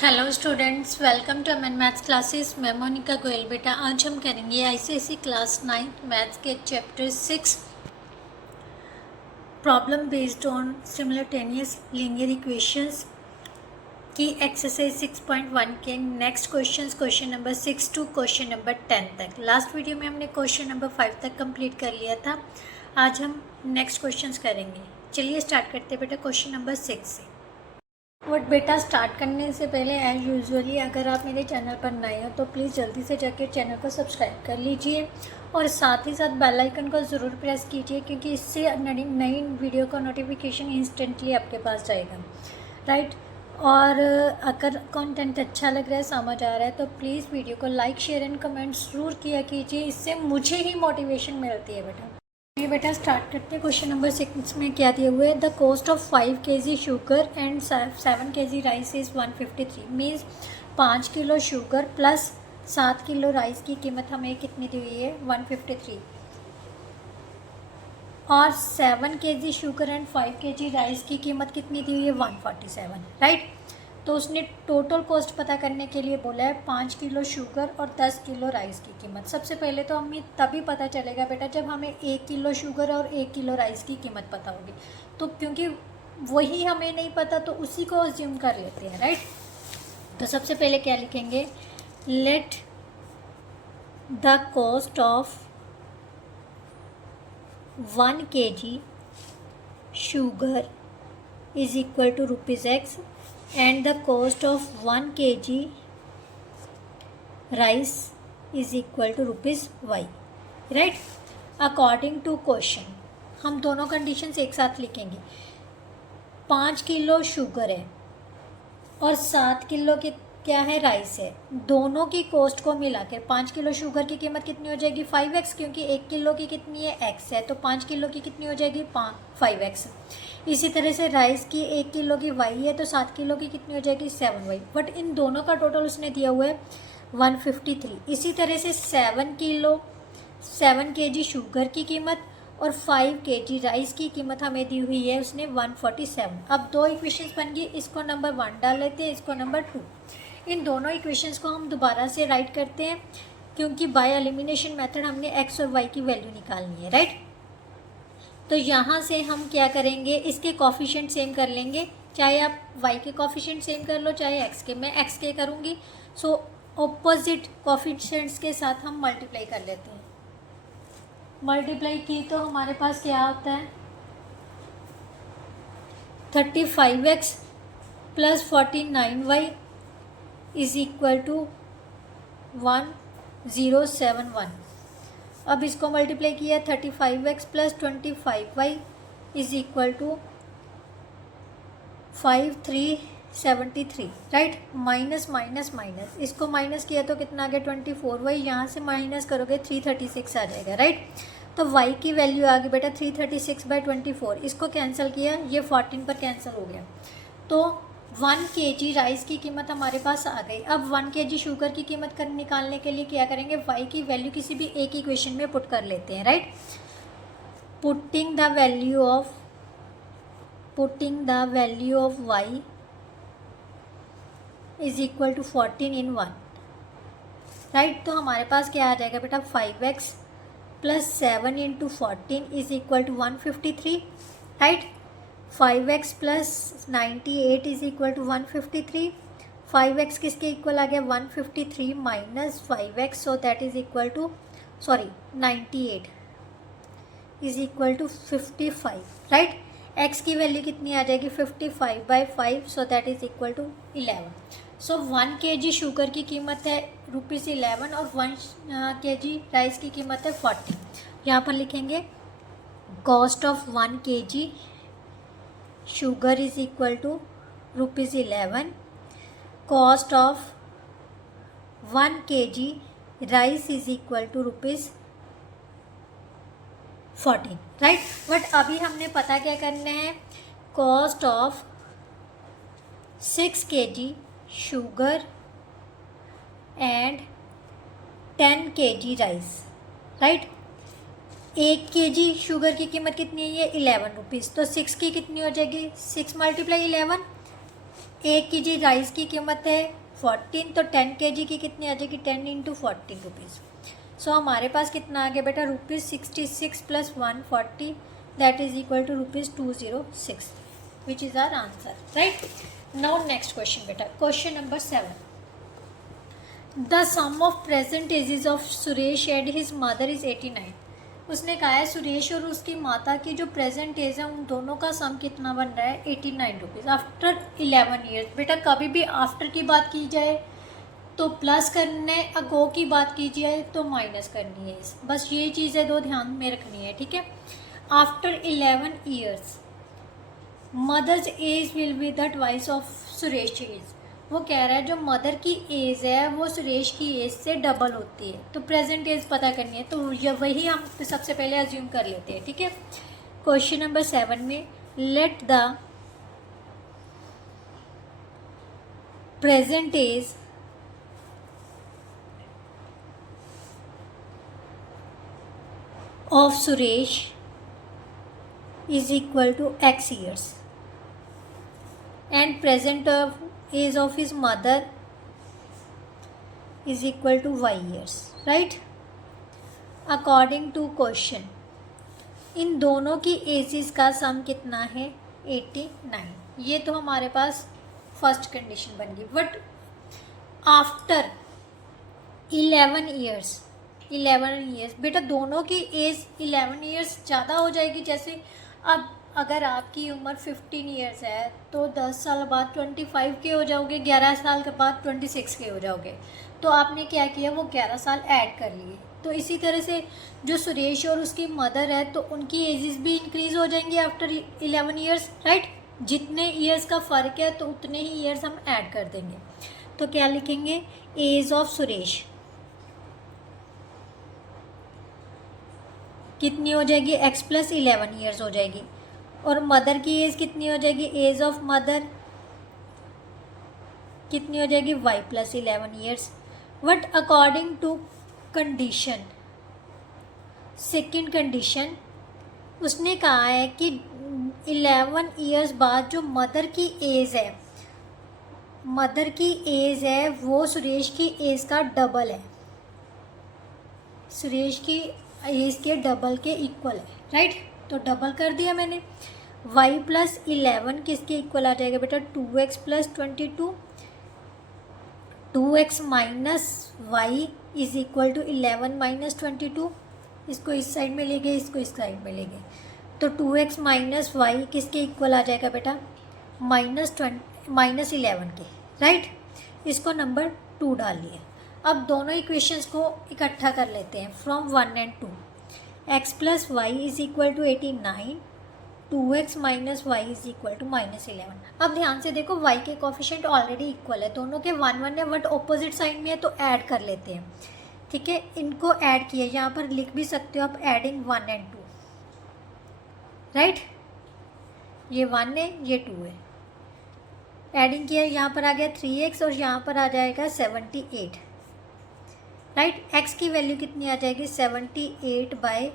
Hello students, welcome to Aman maths classes. मैं मोनिका गोयल। बेटा आज हम करेंगे आईसीएसई क्लास 9 मैथ्स के chapter 6 problem based on simultaneous linear equations की एक्सरसाइज 6.1 के next question number 6 to question number 10 तक। लास्ट वीडियो में हमने क्वेश्चन नंबर 5 तक कंप्लीट कर लिया था। आज हम नेक्स्ट क्वेश्चंस करेंगे। चलिए स्टार्ट करते हैं बेटा क्वेश्चन नंबर 6 से। बट बेटा स्टार्ट करने से पहले एज यूजुअली अगर आप मेरे चैनल पर नए हो तो प्लीज़ जल्दी से जाकर चैनल को सब्सक्राइब कर लीजिए और साथ ही साथ बेल आइकन को ज़रूर प्रेस कीजिए, क्योंकि इससे नई वीडियो का नोटिफिकेशन इंस्टेंटली आपके पास जाएगा, राइट। और अगर कंटेंट अच्छा लग रहा है, समझ आ रहा है, तो प्लीज़ वीडियो को लाइक शेयर एंड कमेंट ज़रूर किया कीजिए। इससे मुझे ही मोटिवेशन मिलती है बेटा। ये बेटा स्टार्ट करते हैं। क्वेश्चन नंबर 6 में क्या दिया हुआ है? The cost of 5 kg sugar and 7 kg rice is 153। Means 5 kilo sugar plus 7 kilo rice की कीमत हमें कितनी दी हुई है? 153। और 7 kg sugar and 5 kg rice की कीमत कितनी दी हुई है? 147, राइट। तो उसने टोटल कॉस्ट पता करने के लिए बोला है 5 किलो शुगर और 10 किलो राइस की कीमत। सबसे पहले तो हमें तभी पता चलेगा बेटा जब हमें 1 किलो शुगर और 1 किलो राइस की कीमत पता होगी। तो क्योंकि वही हमें नहीं पता तो उसी को अज्यूम कर लेते हैं, राइट। तो सबसे पहले क्या लिखेंगे? Let the cost of 1 kg sugar is equal to ₹X and the cost of 1 kg rice is equal to ₹Y, right। According to question हम दोनों कंडीशंस एक साथ लिखेंगे। 5 किलो शुगर है और 7 किलो की क्या है? राइस है। दोनों की कॉस्ट को मिलाकर 5 किलो शुगर की कीमत कितनी हो जाएगी? 5x, क्योंकि 1 किलो की कितनी है? x है। तो 5 किलो की कितनी हो जाएगी? 5x। इसी तरह से राइस की 1 किलो की y है, तो 7 किलो की कितनी हो जाएगी? 7y। बट इन दोनों का टोटल उसने दिया हुआ है 153। इसी तरह से 7 kg शुगर की कीमत और 5 kg राइस की कीमत हमें दी हुई है उसने 147। अब दो इक्वेशंस बन गई, इसको नंबर 1 डाल लेते हैं, इसको नंबर 2। इन दोनों इक्वेशंस को हम दोबारा से राइट करते हैं, क्योंकि बाय एलिमिनेशन मेथड हमने x और y की वैल्यू निकालनी है, राइट। तो यहाँ से हम क्या करेंगे? इसके कॉफिशिएंट सेम कर लेंगे, चाहे आप y के कॉफिशिएंट सेम कर लो चाहे x के। मैं x के करूँगी, सो ऑपोजिट कॉफिशिएंट्स के साथ हम मल्टीप्लाई कर लेते हैं। मल्टीप्लाई की तो हमारे पास क्या होता है? 35x plus 49y is equal to 1071। अब इसको मल्टीप्लाई किया 35x plus 25y is equal to 5373, right. Minus minus minus, इसको माइनस किया तो कितना आ गया? 24y। यहाँ से माइनस करोगे 336 आ जाएगा, राइट। तो y की वैल्यू आ गई बेटा 336/24। इसको कैंसिल किया, ये 14 पर कैंसिल हो गया। तो 1 kg राइस की कीमत हमारे पास आ गई। अब 1 kg शुगर की कीमत निकालने के लिए क्या करेंगे? y की वैल्यू किसी भी एक इक्वेशन में पुट कर लेते हैं, right. Putting the value of y is equal to 14 in 1, right. तो हमारे पास क्या आ जाएगा बेटा? 5x plus 7 into 14 is equal to 153, right. 5x plus 98 is equal to 153। 5x किसके इक्वल आ गया? 153 minus 5x, so that is equal to 98 is equal to 55, right. x की वैल्यू कितनी आ जाएगी? 55/5, so that is equal to 11। So 1 kg sugar की कीमत है ₹11 और 1 kg राइस की कीमत है 40। यहाँ पर लिखेंगे cost of 1 kg sugar is equal to ₹11, cost of 1 kg rice is equal to ₹14, right. But अभी हमने पता क्या करना है? Cost of 6 kg sugar and 10 kg rice, right. 1 kg sugar की कीमत कितनी है? ₹11। तो 6 की कितनी हो जाएगी? 6 × 11, 1 kg राइस की कीमत है 14, तो 10 kg की कितनी आ जाएगी, 10 इंटू 14 रुपीज़। सो हमारे पास कितना आ गया बेटा, ₹66 plus 140 that is equal to ₹206, which is our answer, right. Now next question बेटा, question number 7। The sum of present ages of Suresh and his mother is 89। उसने कहा है सुरेश और उसकी माता की जो प्रेजेंट एज है उन दोनों का सम कितना बन रहा है, 89 रुपीज़ आफ्टर 11 ईयर्स। बेटा कभी भी आफ्टर की बात की जाए तो प्लस करने, अगो की बात की जाए तो माइनस करनी है, बस ये चीज़ें दो ध्यान में रखनी है, ठीक है। After 11 years mother's age will be the twice of Suresh age. वो कह रहा है जो मदर की एज है वो सुरेश की एज से डबल होती है, तो प्रेजेंट एज पता करनी है, तो ये वही हम सबसे पहले अज्यूम कर लेते हैं, ठीक है। क्वेश्चन नंबर 7 में let the present age of Suresh is equal to X years and present age of his mother is equal to Y years, right? According to question, इन दोनों की एजेस का सम कितना है, 89। ये तो हमारे पास फर्स्ट कंडीशन बन गई। बट आफ्टर 11 ईयर्स बेटा दोनों की एज 11 ईयर्स ज़्यादा हो जाएगी। जैसे अब अगर आपकी उम्र 15 ईयर्स है तो 10 साल बाद 25 के हो जाओगे, 11 साल के बाद 26 के हो जाओगे, तो आपने क्या किया, वो 11 साल ऐड कर लिए। तो इसी तरह से जो सुरेश और उसकी मदर है तो उनकी एजेस भी इंक्रीज़ हो जाएंगी आफ्टर 11 ईयर्स, राइट। जितने ईयर्स का फ़र्क है तो उतने ही ईयर्स हम ऐड कर देंगे। तो क्या लिखेंगे, एज ऑफ सुरेश कितनी हो जाएगी, x प्लस 11 ईयर्स हो जाएगी, और मदर की एज कितनी हो जाएगी, एज ऑफ मदर कितनी हो जाएगी, y plus 11 years. But according to condition, second condition, उसने कहा है कि 11 ईयर्स बाद जो मदर की एज है वो सुरेश की एज का डबल है, सुरेश की एज के डबल के इक्वल है, राइट। तो डबल कर दिया मैंने। y प्लस 11 किसके इक्वल आ जाएगा बेटा, 2x plus 22, 2x minus Y is equal to 11 minus 22। इसको इस साइड में ले गए, इसको इस साइड में ले गए, तो 2x माइनस वाई किसके इक्वल आ जाएगा बेटा, माइनस 11 के, राइट। इसको नंबर 2 डालिए। अब दोनों इक्वेशंस को इकट्ठा कर लेते हैं from 1 and 2। x plus Y is equal to 89, 2x minus Y is equal to minus 11। अब ध्यान से देखो y के कोफिशिएंट ऑलरेडी इक्वल है, दोनों के 1 1 है, बट ऑपोजिट साइड में है तो ऐड कर लेते हैं, ठीक है। इनको ऐड किया, यहाँ पर लिख भी सकते हो आप एडिंग 1 एंड 2, राइट। ये 1 है, ये 2 है, एडिंग किया, यहाँ पर आ गया 3x और यहाँ पर आ जाएगा 78, राइट। x की वैल्यू कितनी आ जाएगी, 78/3।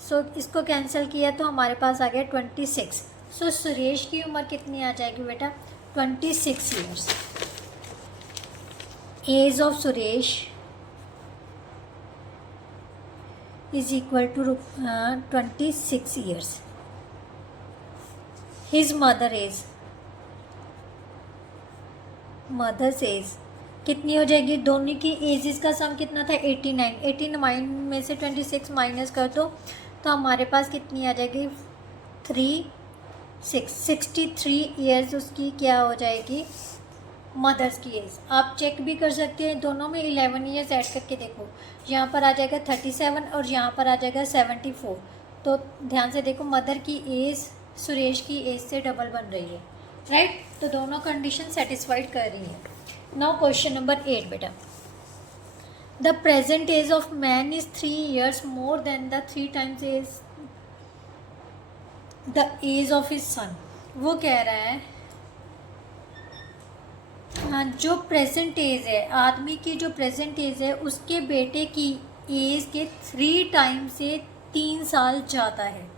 सो इसको कैंसिल किया तो हमारे पास आ गया 26। सो सुरेश की उम्र कितनी आ जाएगी बेटा, 26 years. Age of Suresh is equal to 26 years. His mother's age कितनी हो जाएगी, दोनों की एजेस का सम कितना था, 89। 89 में से 26 माइनस कर दो तो हमारे पास कितनी आ जाएगी, 63 ईयर्स उसकी क्या हो जाएगी, मदर्स की एज। आप चेक भी कर सकते हैं, दोनों में 11 ईयर्स ऐड करके देखो, यहाँ पर आ जाएगा 37 और यहाँ पर आ जाएगा 74। तो ध्यान से देखो, मदर की एज सुरेश की एज से डबल बन रही है, राइट। तो दोनों कंडीशन सेटिस्फाइड कर रही है। नाउ क्वेश्चन नंबर 8 बेटा, the present age of man is 3 years more than the 3 times age the age of his son. वो कह रहा है हाँ, जो प्रेजेंट एज है आदमी की, जो प्रेजेंट एज है उसके बेटे की एज के 3 टाइम से 3 साल ज़्यादा है,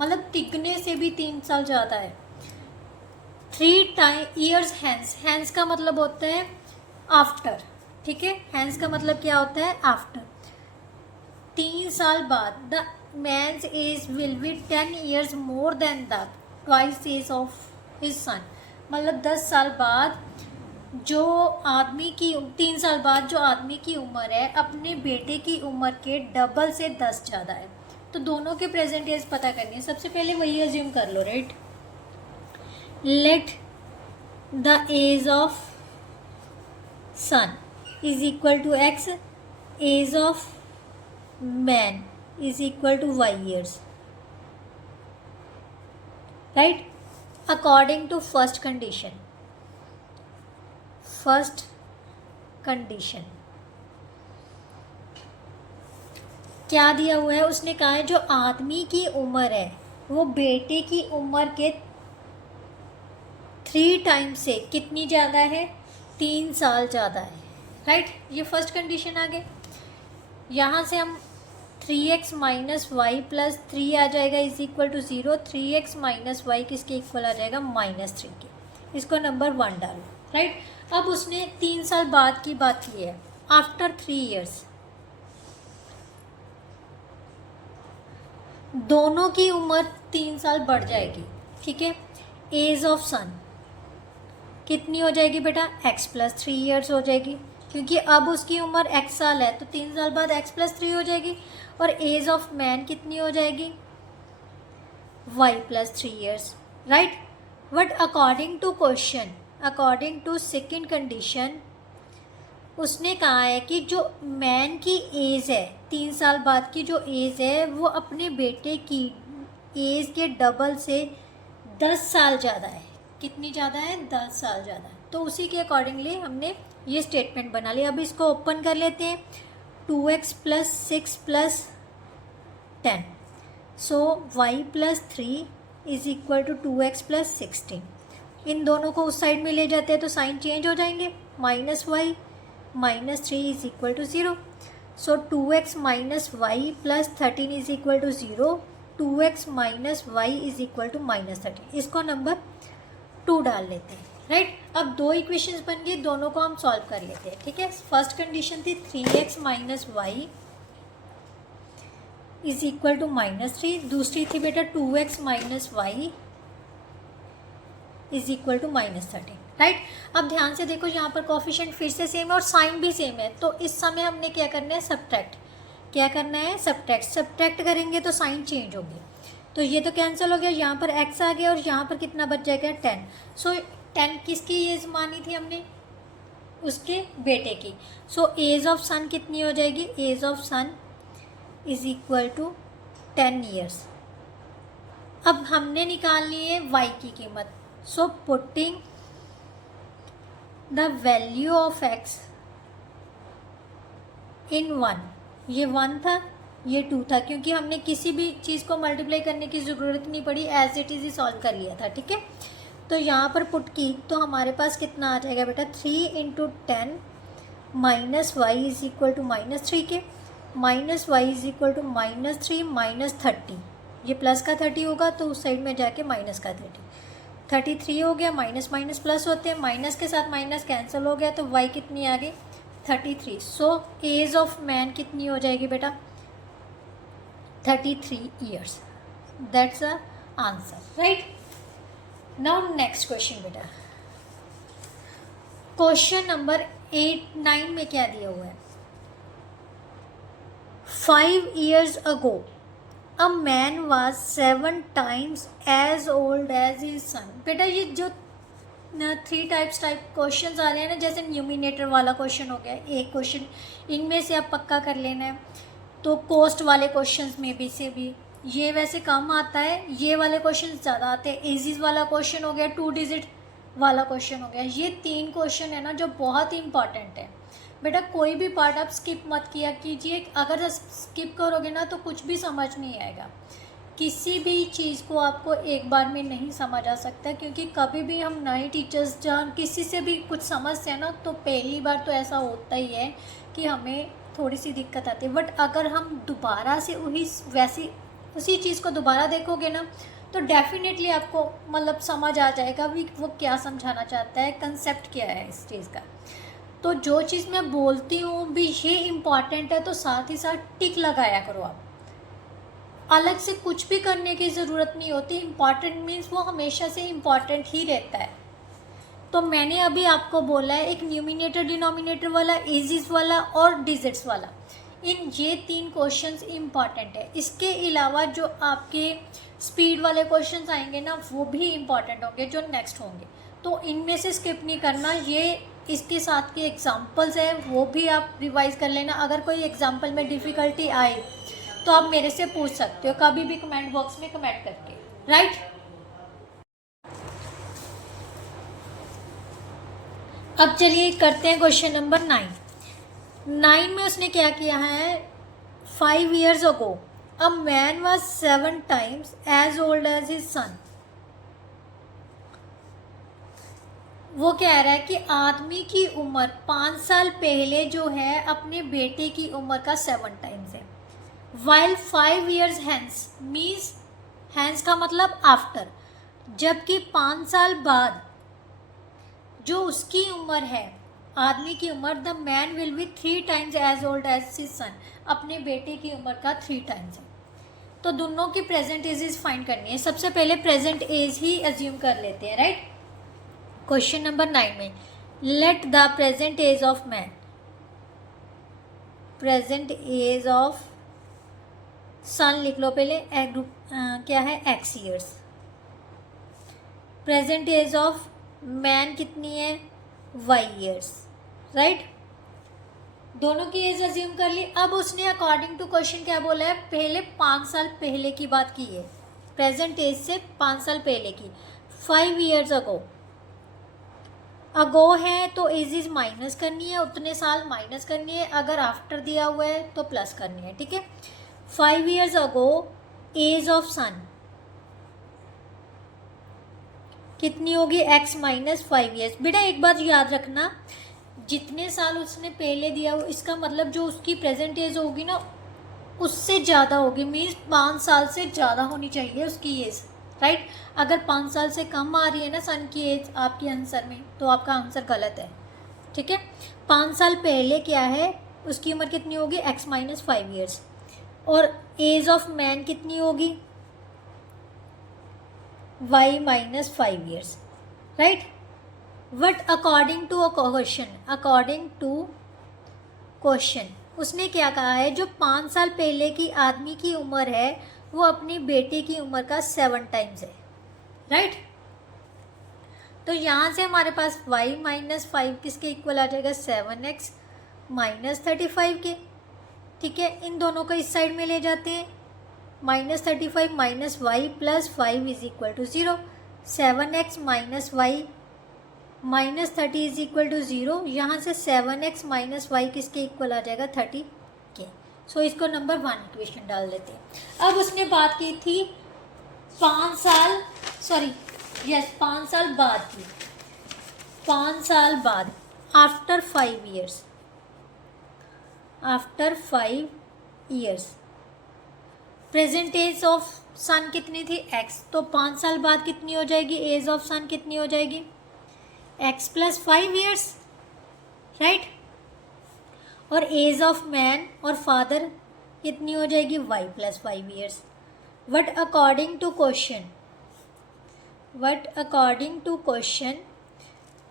मतलब तिगने से भी 3 साल ज़्यादा है। 3 years हैंस, हैंस का मतलब होता है आफ्टर, ठीक है, हैंस का मतलब क्या होता है आफ्टर। 3 साल बाद the man's age will be 10 years more than the twice age of his son, मतलब 10 साल बाद जो आदमी की 3 साल बाद जो आदमी की उम्र है अपने बेटे की उम्र के डबल से 10 ज़्यादा है। तो दोनों के प्रेजेंट एज पता करनी है। सबसे पहले वही अज्यूम कर लो, right. Let the age of son is equal to x, age of man is equal to y years, right, according to first condition. First condition क्या दिया हुआ है, उसने कहा है जो आदमी की उम्र है वो बेटे की उम्र के 3 टाइम्स से कितनी ज़्यादा है, 3 साल ज़्यादा है, राइट। ये फर्स्ट कंडीशन आ गई। यहाँ से हम 3x माइनस वाई प्लस 3 आ जाएगा is equal to 0। 3x minus Y किसके इक्वल आ जाएगा, -3 के। इसको नंबर 1 डालो, राइट। अब उसने 3 साल बाद की बात की है, आफ्टर 3 years दोनों की उम्र 3 साल बढ़ जाएगी, ठीक है। एज ऑफ सन कितनी हो जाएगी बेटा, x प्लस 3 years हो जाएगी, क्योंकि अब उसकी उम्र x साल है तो 3 साल बाद x प्लस 3 हो जाएगी। और एज ऑफ मैन कितनी हो जाएगी, y plus 3 years, right. But according to question, according to second condition, उसने कहा है कि जो मैन की एज है 3 साल बाद की जो एज है वो अपने बेटे की एज के डबल से 10 साल ज़्यादा है। कितनी ज़्यादा है, 10 साल ज़्यादा है। तो उसी के अकॉर्डिंगली हमने ये स्टेटमेंट बना लिया। अब इसको ओपन कर लेते हैं। 2x plus 6 plus 10, so y plus 3 is equal to 2x plus 16। इन दोनों को उस साइड में ले जाते हैं तो साइन चेंज हो जाएंगे, -y -3 is equal to 0। So 2x minus Y plus 13 is equal to 0। 2x minus Y is equal to -13। इसको नंबर 2 डाल लेते हैं, राइट। अब 2 इक्वेशंस बन गई, दोनों को हम सॉल्व कर लेते हैं, ठीक है। फर्स्ट कंडीशन थी 3x minus Y is equal to -3। दूसरी थी बेटा 2x minus Y is equal to -13, right. अब ध्यान से देखो, यहाँ पर कोफिशिएंट फिर से सेम है और साइन भी सेम है। तो इस समय हमने क्या करना है, सब्ट्रैक्ट। क्या करना है, सब्ट्रैक्ट। सब्ट्रैक्ट करेंगे तो साइन चेंज होगी। तो ये तो कैंसिल हो गया, यहाँ पर x आ गया और यहाँ पर कितना बच जाएगा, 10। सो 10 किसकी एज मानी थी हमने, उसके बेटे की। सो एज ऑफ सन कितनी हो जाएगी, age of son is equal to 10 years। अब हमने निकालनी है y की कीमत। So putting the value of x in 1, ये 1 था, ये 2 था, क्योंकि हमने किसी भी चीज़ को मल्टीप्लाई करने की ज़रूरत नहीं पड़ी, एज इट इज़ ही सॉल्व कर लिया था, ठीक है। तो यहाँ पर पुट की तो हमारे पास कितना आ जाएगा बेटा, 3 × 10 minus Y is equal to -3 के, minus Y is equal to -3 -30। ये प्लस का 30 होगा तो उस साइड में जाके माइनस का 33 हो गया। माइनस माइनस प्लस होते हैं, माइनस के साथ माइनस कैंसिल हो गया तो y कितनी आ गई, 33। सो एज ऑफ मैन कितनी हो जाएगी बेटा, 33 years। That's a answer, right. Now next question बेटा, क्वेश्चन नंबर 9 में क्या दिया हुआ है, 5 years ago a man was 7 times as old as his son. बेटा ये जो 3 टाइप क्वेश्चन आ रहे हैं ना, जैसे न्यूमिनेटर वाला क्वेश्चन हो गया एक क्वेश्चन, इनमें से आप पक्का कर लेना है। तो कोस्ट वाले क्वेश्चंस में भी से भी ये वैसे कम आता है, ये वाले क्वेश्चन ज़्यादा आते हैं। एजीज वाला क्वेश्चन हो गया, 2 डिजिट वाला क्वेश्चन हो गया। ये 3 क्वेश्चन है ना जो बहुत ही इंपॉर्टेंट है बेटा। कोई भी पार्ट आप स्किप मत किया कीजिए, अगर स्किप करोगे ना तो कुछ भी समझ नहीं आएगा। किसी भी चीज़ को आपको एक बार में नहीं समझ आ सकता, क्योंकि कभी भी हम नए टीचर्स जहाँ किसी से भी कुछ समझते हैं ना तो पहली बार तो ऐसा होता ही है कि हमें थोड़ी सी दिक्कत आती है। बट अगर हम दोबारा से उसी चीज़ को दोबारा देखोगे ना तो डेफिनेटली आपको मतलब समझ आ जाएगा भी वो क्या समझाना चाहता है, कंसेप्ट क्या है इस चीज़ का। तो जो चीज़ मैं बोलती हूँ भी ये इम्पॉर्टेंट है तो साथ ही साथ टिक लगाया करो आप। अलग से कुछ भी करने की ज़रूरत नहीं होती। इम्पॉर्टेंट मीन्स वो हमेशा से इम्पॉर्टेंट ही रहता है। तो मैंने अभी आपको बोला है एक न्यूमिनेटर डिनोमिनेटर वाला, एजिस वाला और डिजिट्स वाला, इन ये 3 क्वेश्चंस इम्पॉर्टेंट है। इसके अलावा जो आपके स्पीड वाले क्वेश्चंस आएंगे ना वो भी इम्पॉर्टेंट होंगे जो नेक्स्ट होंगे, तो इनमें से स्किप नहीं करना। ये इसके साथ के एग्जांपल्स हैं वो भी आप रिवाइज कर लेना। अगर कोई एग्जांपल में डिफ़िकल्टी आए तो आप मेरे से पूछ सकते हो कभी भी कमेंट बॉक्स में कमेंट करके, राइट। अब चलिए करते हैं क्वेश्चन नंबर 9 में उसने क्या किया है, 5 years ago a man was 7 times as old as his son। वो कह रहा है कि आदमी की उम्र 5 साल पहले जो है अपने बेटे की उम्र का 7 टाइम्स है। while 5 years hence means hence का मतलब आफ्टर, जबकि 5 साल बाद जो उसकी उम्र है आदमी की उम्र, the man will be 3 times as old as his son, अपने बेटे की उम्र का 3 times है। तो दोनों की प्रेजेंट एज फाइंड करनी है। सबसे पहले प्रेजेंट एज ही अज्यूम कर लेते हैं, राइट। क्वेश्चन नंबर 9 में let the present age of man, present age of son लिख लो पहले, क्या है x years. Present age of man कितनी है y ईयर्स, राइट। दोनों की एज अज्यूम कर ली। अब उसने अकॉर्डिंग टू क्वेश्चन क्या बोला है, पहले 5 साल पहले की बात की है, प्रेजेंट एज से 5 साल पहले की। 5 years अगो, अगो है तो एज इज माइनस करनी है, उतने साल माइनस करनी है, अगर आफ्टर दिया हुआ है तो प्लस करनी है, ठीक है। 5 years ago as of son कितनी होगी, x माइनस 5 years। बेटा एक बात याद रखना, जितने साल उसने पहले दिया हो इसका मतलब जो उसकी प्रेजेंट एज होगी ना उससे ज़्यादा होगी, मीन्स 5 साल से ज़्यादा होनी चाहिए उसकी एज, राइट। अगर 5 साल से कम आ रही है ना सन की एज आपके आंसर में तो आपका आंसर गलत है, ठीक है। 5 साल पहले क्या है उसकी उम्र कितनी होगी, x माइनस 5 years, और एज ऑफ मैन कितनी होगी, y minus 5 years, right. But according to question उसने क्या कहा है, जो 5 साल पहले की आदमी की उम्र है वो अपनी बेटे की उम्र का 7 टाइम्स है, राइट। तो यहाँ से हमारे पास y माइनस 5 किसके इक्वल आ जाएगा, 7x माइनस 35 के, ठीक है। इन दोनों को इस साइड में ले जाते हैं, minus 35 minus Y plus 5 is equal to 0, 7x minus y minus 30 is equal to 0। यहाँ से 7x माइनस वाई किसके इक्वल आ जाएगा, 30 के। सो इसको नंबर 1 इक्वेशन डाल देते हैं। अब उसने बात की थी 5 साल बाद की, 5 साल बाद, after 5 years, after 5 years present age of son कितनी थी, x, तो 5 साल बाद कितनी हो जाएगी, एज ऑफ सन कितनी हो जाएगी, x प्लस 5 years, राइट। और एज ऑफ मैन और फादर कितनी हो जाएगी, y plus 5 years। But according to question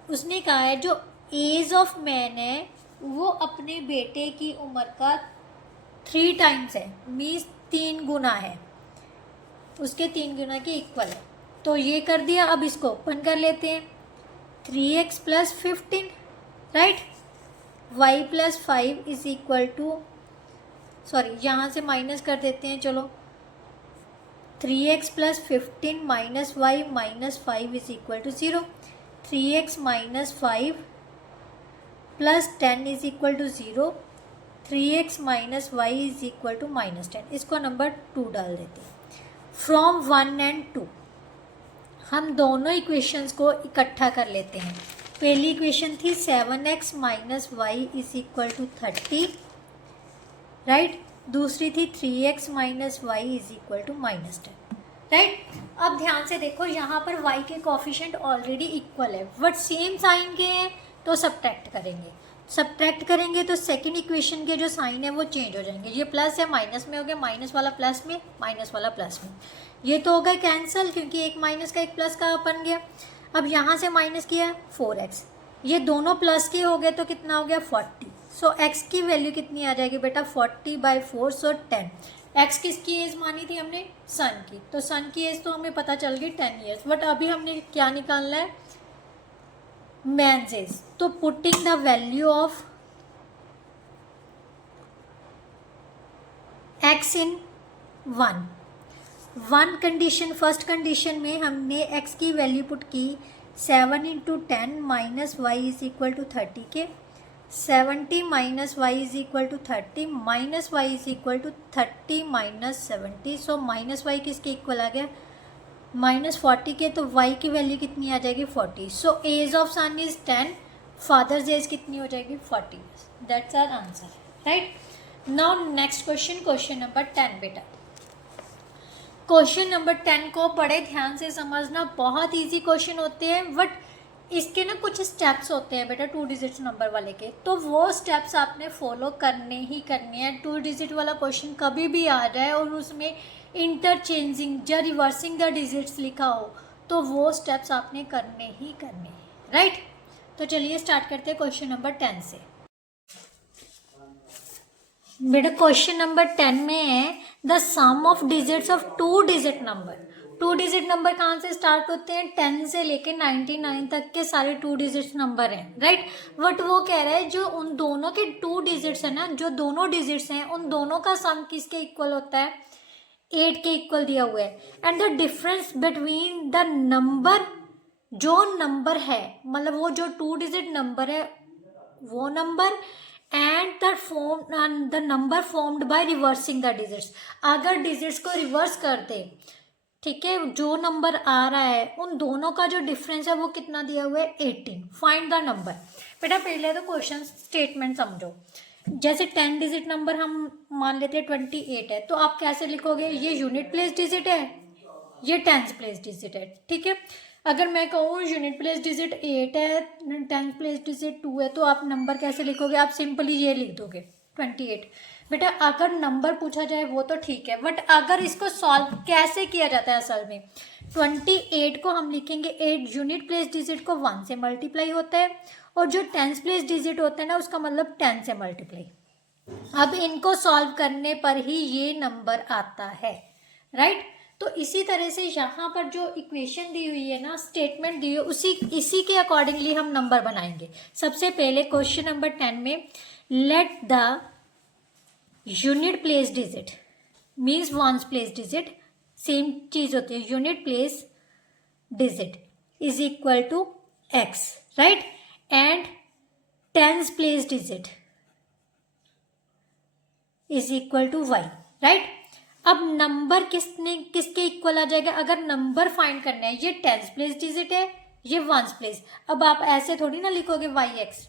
उसने कहा है जो एज ऑफ मैन है वो अपने बेटे की उम्र का 3 times है, मीन्स 3 गुना है, उसके 3 गुना के इक्वल है। तो ये कर दिया। अब इसको ओपन कर लेते हैं, 3x plus 15, right, y plus 5 is equal to, यहाँ से माइनस कर देते हैं, चलो 3x plus 15 minus y minus 5 is equal to 0, 3x minus 5 plus 10 is equal to 0, 3x minus Y is equal to minus 10। इसको नंबर 2 डाल देते हैं। फ्रॉम 1 and 2 हम दोनों इक्वेशंस को इकट्ठा कर लेते हैं। पहली इक्वेशन थी 7x minus Y is equal to 30, right. दूसरी थी 3x minus Y is equal to minus 10। Right. अब ध्यान से देखो, यहाँ पर y के कोफिशिएंट ऑलरेडी इक्वल है, बट सेम साइन के हैं तो सब्ट्रैक्ट करेंगे। सब्ट्रैक्ट करेंगे तो सेकंड इक्वेशन के जो साइन है वो चेंज हो जाएंगे। ये प्लस है माइनस में हो गया, माइनस वाला प्लस में, माइनस वाला प्लस में। ये तो हो गया कैंसिल, क्योंकि एक माइनस का एक प्लस का बन गया। अब यहाँ से माइनस किया 4x, ये दोनों प्लस के हो गए तो कितना हो गया 40। सो x की वैल्यू कितनी आ जाएगी बेटा 40/4, सो 10। x किसकी एज मानी थी हमने, सन की, तो सन की एज तो हमें पता चल गई 10 ईयर्स। बट अभी हमने क्या निकालना है, मैन्स एज। तो putting the value of x in 1 condition, first condition में हमने x की वैल्यू पुट की 7 × 10 minus Y is equal to 30 के, 70 minus Y is equal to 30, minus Y is equal to 30 minus 70। So minus Y किसके equal आ गया, minus 40 के, तो y की वैल्यू कितनी आ जाएगी 40। So age of son is 10, father's age कितनी हो जाएगी 40। That's our answer, right. Now next question, question number 10 बेटा। क्वेश्चन नंबर 10 को बड़े ध्यान से समझना, बहुत इजी क्वेश्चन होते हैं, बट इसके ना कुछ स्टेप्स होते हैं बेटा 2 डिजिट नंबर वाले के, तो वो स्टेप्स आपने फॉलो करने ही करने हैं। 2 डिजिट वाला क्वेश्चन कभी भी आ जाए और उसमें इंटरचेंजिंग या रिवर्सिंग द डिजिट्स लिखा हो तो वो स्टेप्स आपने करने ही करने हैं, राइट। तो चलिए स्टार्ट करते हैं क्वेश्चन नंबर 10 से। बेटा क्वेश्चन नंबर 10 में है the sum of digits of 2 digit number. 2 digit number कहाँ से स्टार्ट होते हैं, 10 से लेके 99 तक के सारे 2 डिजिट नंबर हैं, राइट। बट वो कह रहा है जो उन दोनों के 2 डिजिट्स है ना, जो दोनों डिजिट्स हैं उन दोनों का सम किसके इक्वल होता है, 8 के इक्वल दिया हुआ है। And the difference between the number, जो नंबर है मतलब वो जो 2 डिजिट नंबर है वो number, and the number formed by reversing the digits. अगर डिजिट्स को रिवर्स कर दे, ठीक है, जो नंबर आ रहा है उन दोनों का जो डिफरेंस है वो कितना दिया हुआ है 18। Find the number. बेटा पहले तो क्वेश्चन स्टेटमेंट समझो। जैसे 10 डिजिट नंबर हम मान लेते हैं 28 है, तो आप कैसे लिखोगे, ये यूनिट प्लेस डिजिट है, ये टेंथ प्लेस डिजिट है, ठीक है। अगर मैं कहूँ यूनिट प्लेस डिजिट 8 है, टेंथ प्लेस डिजिट 2 है, तो आप नंबर कैसे लिखोगे, आप सिंपली ये लिख दोगे 28। बेटा अगर नंबर पूछा जाए वो तो ठीक है, बट अगर इसको सॉल्व कैसे किया जाता है असल में, 28 को हम लिखेंगे 8 यूनिट प्लेस डिजिट को 1 से मल्टीप्लाई होता है, और जो टेंथ प्लेस डिजिट होता है ना उसका मतलब 10 से मल्टीप्लाई। अब इनको सॉल्व करने पर ही ये नंबर आता है, राइट। तो इसी तरह से यहाँ पर जो इक्वेशन दी हुई है ना, स्टेटमेंट दी हुई है, इसी के अकॉर्डिंगली हम नंबर बनाएंगे। सबसे पहले क्वेश्चन नंबर 10 में let the unit place digit means ones place digit, same चीज होती है, unit place digit is equal to x, right, and tens place digit is equal to y, right. अब number किसके equal आ जाएगा, अगर number find करना है, ये टेंस प्लेस डिजिट है, ये वंस प्लेस। अब आप ऐसे थोड़ी ना लिखोगे वाई एक्स,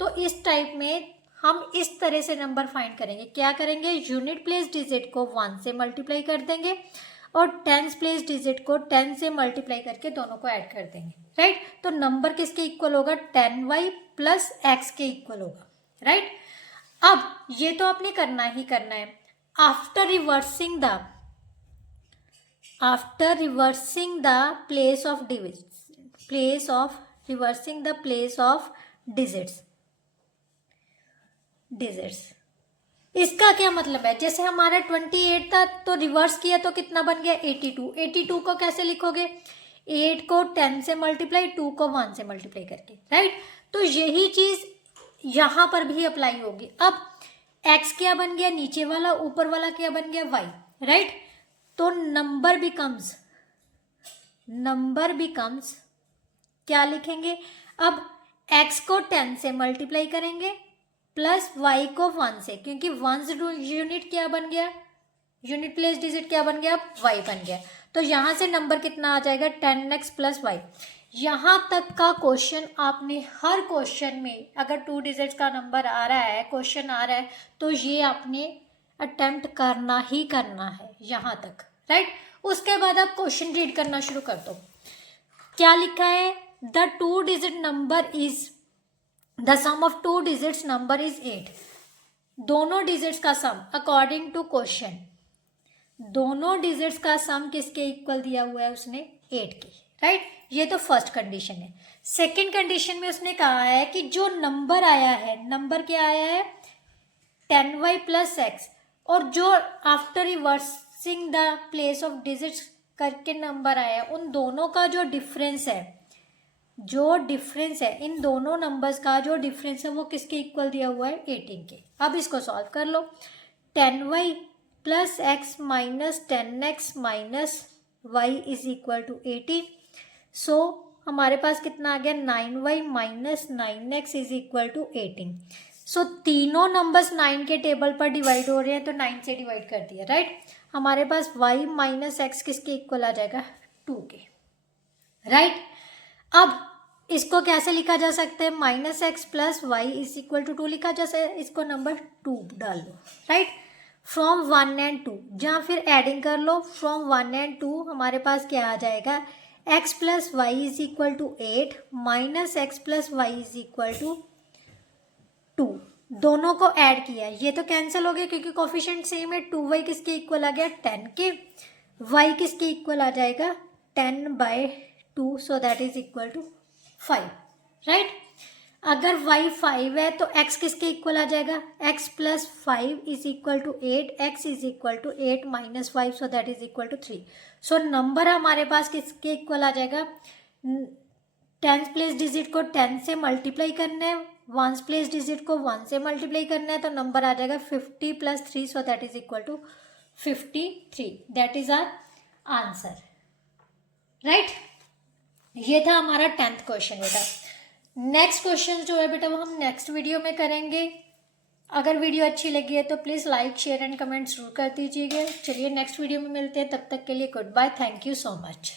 तो इस टाइप में हम इस तरह से नंबर फाइंड करेंगे। क्या करेंगे, यूनिट प्लेस डिजिट को 1 से मल्टीप्लाई कर देंगे और टेंस प्लेस डिजिट को 10 से मल्टीप्लाई करके दोनों को ऐड कर देंगे, राइट। तो नंबर किसके इक्वल होगा, 10y प्लस एक्स के इक्वल होगा, राइट। अब ये तो आपने करना ही करना है। After reversing the place of digits, इसका क्या मतलब है, जैसे हमारा 28 था तो रिवर्स किया तो कितना बन गया 82। 82 को कैसे लिखोगे, 8 को 10 से मल्टीप्लाई, 2 को 1 से मल्टीप्लाई करके, राइट। तो यही चीज यहां पर भी अप्लाई होगी। अब x क्या बन गया, नीचे वाला, ऊपर वाला क्या बन गया y, राइट। तो नंबर बिकम्स क्या लिखेंगे, अब x को 10 से मल्टीप्लाई करेंगे प्लस y को 1 से, क्योंकि 1 यूनिट क्या बन गया, यूनिट प्लेस डिजिट क्या बन गया, y बन गया। तो यहां से नंबर कितना आ जाएगा 10x प्लस y। यहाँ तक का क्वेश्चन आपने हर क्वेश्चन में, अगर 2 डिजिट्स का नंबर आ रहा है, क्वेश्चन आ रहा है, तो ये आपने अटेम्प्ट करना ही करना है यहाँ तक, राइट। उसके बाद आप क्वेश्चन रीड करना शुरू कर दो। क्या लिखा है? The 2 digit number is the sum of 2 digits number is 8। दोनों डिजिट्स का सम अकॉर्डिंग टू क्वेश्चन, दोनों डिजिट्स का सम किसके इक्वल दिया हुआ है उसने? 8 के, राइट। ये तो फर्स्ट कंडीशन है। सेकंड कंडीशन में उसने कहा है कि जो नंबर आया है, नंबर क्या आया है? 10y प्लस एक्स, और जो after reversing the place of digits करके नंबर आया है, उन दोनों का जो डिफरेंस है, जो डिफरेंस है इन दोनों नंबर्स का जो डिफरेंस है वो किसके इक्वल दिया हुआ है? 18 के। अब इसको सॉल्व कर लो। 10y plus x minus 10x minus Y is equal to 18। So हमारे पास कितना आ गया? 9y minus 9x is equal to 18। So तीनों नंबर्स 9 के टेबल पर डिवाइड हो रहे हैं तो 9 से डिवाइड कर दिया, राइट। हमारे पास y माइनस एक्स किसके इक्वल आ जाएगा? 2 के, राइट। अब इसको कैसे लिखा जा सकता है? Minus x plus Y is equal to 2 लिखा जा सकता है। इसको नंबर 2 डाल लो, राइट। फ्रॉम 1 एंड 2, जहाँ फिर एडिंग कर लो। फ्रॉम 1 एंड 2 हमारे पास क्या आ जाएगा? x plus Y is equal to 8 minus x plus Y is equal to 2। दोनों को ऐड किया, ये तो कैंसिल हो गया क्योंकि कोफिशिएंट सेम है। 2y किसके इक्वल आ गया? 10 के। y किसके इक्वल आ जाएगा? 10/2, so that is equal to 5, right. अगर y 5 है तो x किसके इक्वल आ जाएगा? x plus 5 is equal to 8, x is equal to 8 minus 5, so that is equal to 3। So number हमारे पास किसके इक्वल आ जाएगा? 10th प्लेस डिजिट को 10 से मल्टीप्लाई करना है, 1st प्लेस डिजिट को 1 से मल्टीप्लाई करना है, तो नंबर आ जाएगा 50 plus 3, so that is equal to 53। That is our answer, right. ये था हमारा 10th क्वेश्चन बेटा। नेक्स्ट क्वेश्चन जो है बेटा वो हम नेक्स्ट वीडियो में करेंगे। अगर वीडियो अच्छी लगी है तो please like share and comment जरूर कर दीजिएगा। चलिए नेक्स्ट वीडियो में मिलते हैं, तब तक के लिए good bye, thank you so much.